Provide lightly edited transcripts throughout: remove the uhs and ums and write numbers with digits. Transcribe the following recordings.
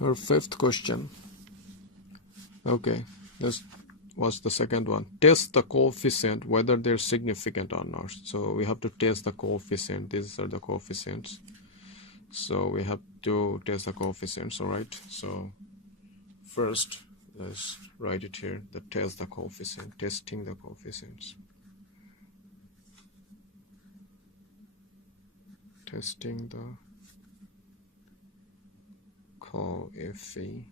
Our fifth question. Okay, this was the second one. Test the coefficient whether they're significant or not. So we have to test the coefficient. These are the coefficients. So we have to test the coefficients. All right. So first, let's write it here. The test the coefficient. Testing the coefficients. Testing the coefficient.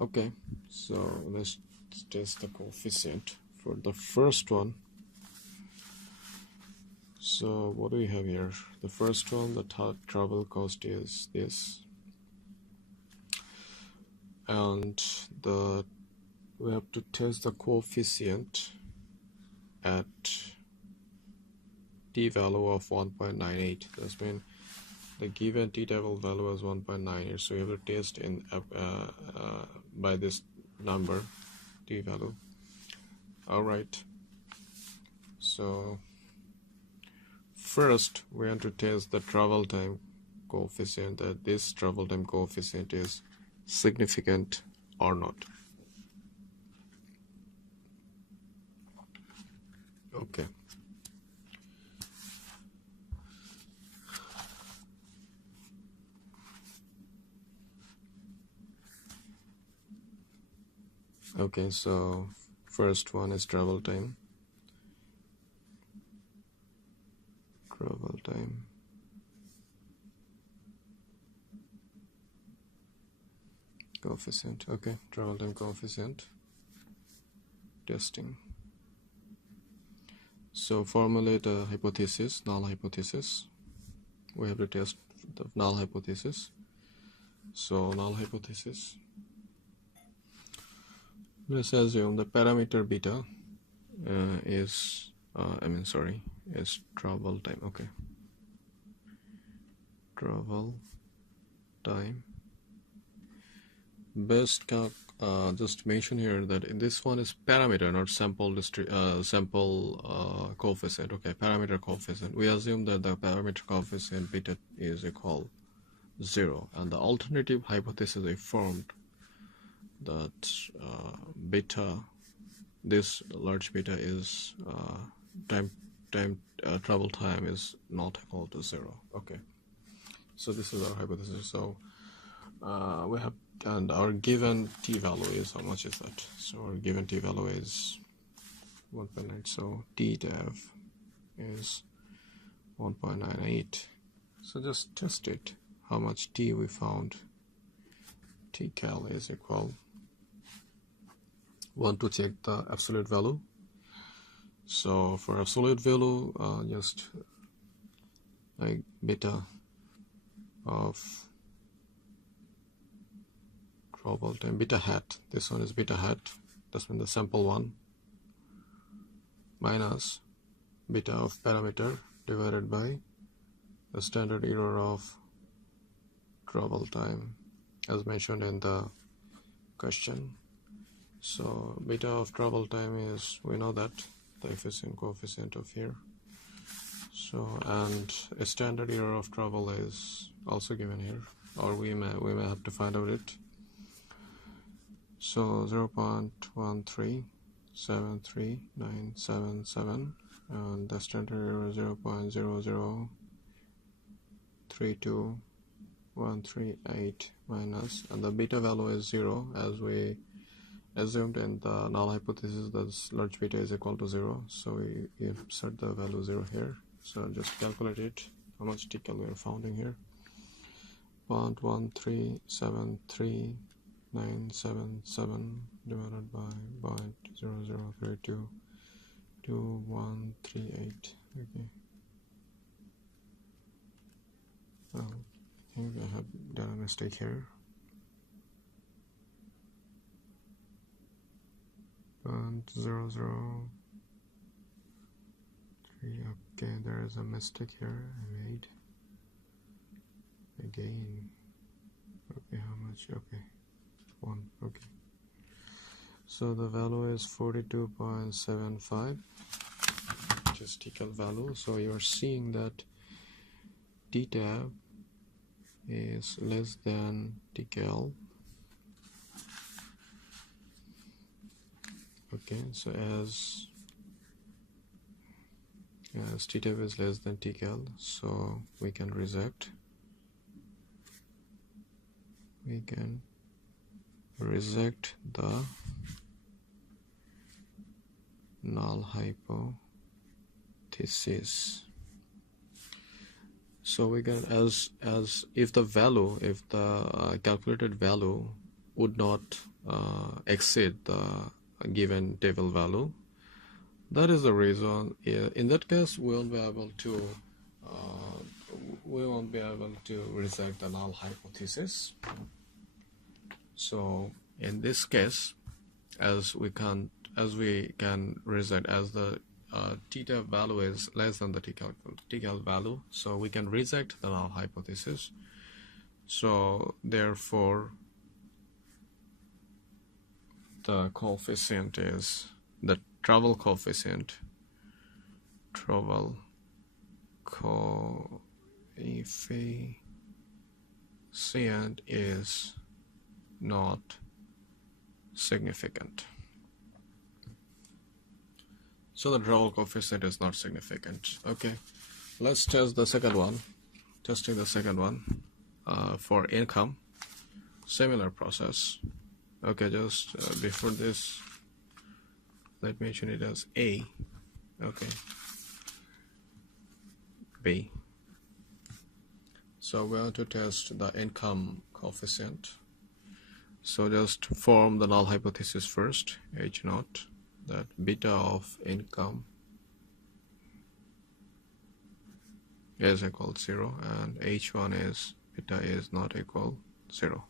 Okay, so let's test the coefficient for the first one. So what do we have here? The first one, the travel cost is this, and we have to test the coefficient at t value of 1.98. That's mean the given t table value is 1.98, so we have to test in by this number, t value. All right, so first we want to test the travel time coefficient, that this travel time coefficient is significant or not. Okay. Okay, so first one is travel time. Travel time. Coefficient. Okay, travel time coefficient. Testing. So formulate a hypothesis, null hypothesis. We have to test the null hypothesis. So null hypothesis. Let's assume the parameter beta is travel time. Okay, travel time. Best just mention here that in this one is parameter, not sample coefficient. Okay, parameter coefficient. We assume that the parameter coefficient beta is equal 0, and the alternative hypothesis is formed that beta, this large beta is travel time is not equal to 0. Okay, so this is our hypothesis. So we have, and our given t value is, how much is that? So our given t value is 1.9. So t dev is 1.98. So just test it. How much t we found? T cal is equal. Want to check the absolute value. So for absolute value, just like beta of travel time, beta hat. This one is beta hat. That's when the sample one minus beta of parameter divided by the standard error of travel time, as mentioned in the question. So beta of travel time is, we know that, the efficient coefficient of here. So, and a standard error of travel is also given here, or we may have to find out it. So 0.1373977, and the standard error is 0.0032138 minus, and the beta value is 0, as we assumed in the null hypothesis that large beta is equal to 0. So we insert the value 0 here. So just calculate it, how much t cal we are finding here. 0.1373977 divided by 0.00322138. Okay. I think I have done a mistake here. And 003. Okay, there is a mistake here I made again. Okay, how much? Okay, 1. Okay, So the value is 42.75, which is TCAL value. So you're seeing that T tab is less than TCAL. Okay, so as T tab is less than TCAL, so we can reject. We can reject the null hypothesis. So we can, as if the calculated value would not exceed the given table value, that is the reason. In that case, we won't be able to reject the null hypothesis. So in this case, as we can reject, as the theta value is less than the TCAL value, so we can reject the null hypothesis. So therefore the coefficient is the trouble coefficient is not significant. So the trouble coefficient is not significant. Okay, let's test the second one. Testing the second one for income. Similar process. Okay, just before this, let me mention it as A. Okay, B. So we want to test the income coefficient. So just form the null hypothesis first, H naught, that beta of income is equal to 0, and H1 is beta is not equal 0.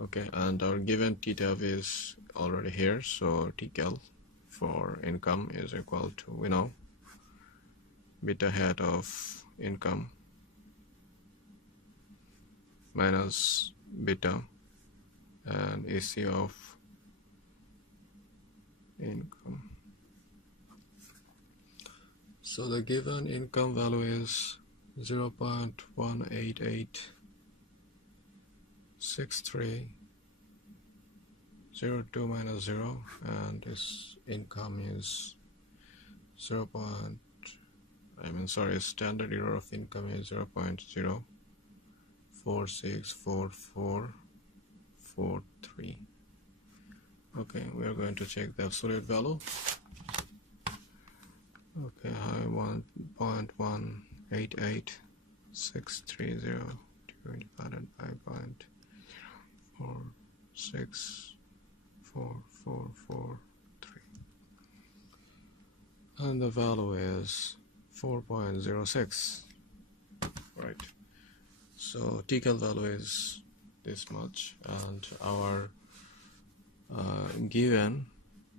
Okay, and our given theta is already here, so TCAL for income is equal to, we know, beta hat of income minus beta and AC of income. So the given income value is 0.1886302 minus 0, and this income is standard error of income is 0.0464443. Okay, we are going to check the absolute value. Okay, 1.1886302 divided by 0.4644443, and the value is 4.06. Right. So TCAL value is this much, and our given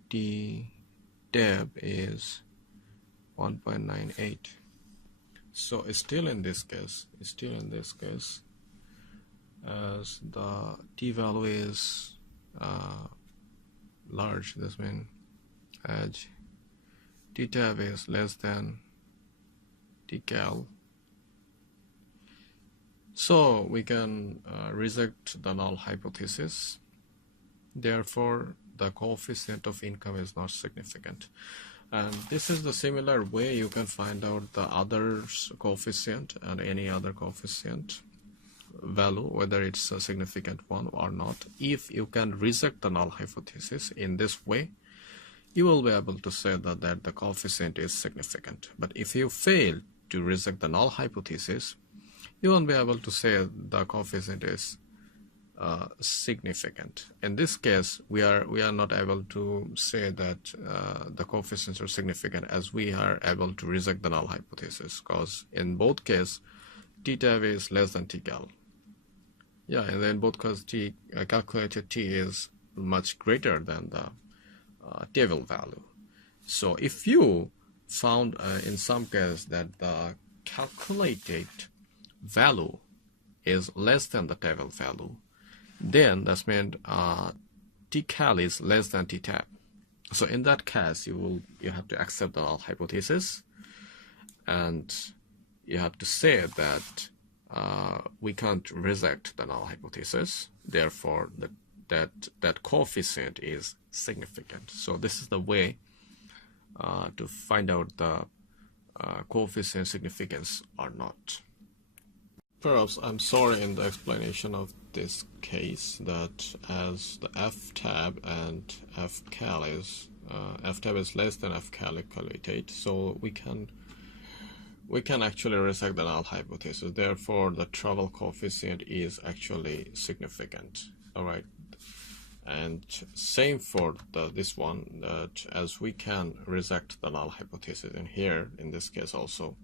T tab is 1.98. So still in this case, as the T value is large, this means as T tab is less than TCAL, so we can reject the null hypothesis. Therefore the coefficient of income is not significant. And this is the similar way you can find out the other coefficient and any other coefficient value, whether it's a significant one or not. If you can reject the null hypothesis in this way, you will be able to say that the coefficient is significant. But if you fail to reject the null hypothesis, you won't be able to say the coefficient is significant. In this case, we are not able to say that the coefficients are significant, as we are able to reject the null hypothesis, because in both cases T tab is less than TCAL. Yeah, and then both cases calculated T is much greater than the table value. So if you found in some case that the calculated value is less than the table value, then that's meant tcal is less than ttab. So in that case, you have to accept the null hypothesis, and you have to say that we can't reject the null hypothesis. Therefore, that coefficient is significant. So this is the way to find out the coefficient significance or not. Perhaps I'm sorry in the explanation of this case that as the ftab and fcal is ftab is less than fcal equalate, so we can actually reject the null hypothesis. Therefore, the trouble coefficient is actually significant. All right, and same for this one, that as we can reject the null hypothesis in here in this case also,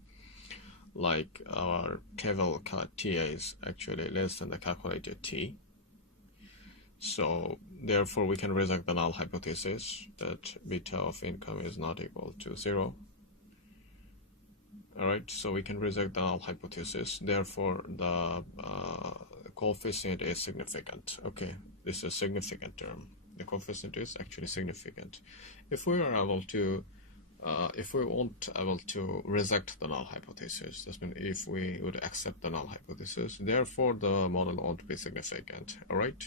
like our table T is actually less than the calculated T. So therefore we can reject the null hypothesis that beta of income is not equal to 0. Alright, so we can reject the null hypothesis. Therefore the coefficient is significant. Okay, this is a significant term. The coefficient is actually significant. If we are able to if we won't able to reject the null hypothesis, that means if we would accept the null hypothesis, therefore the model won't be significant. All right.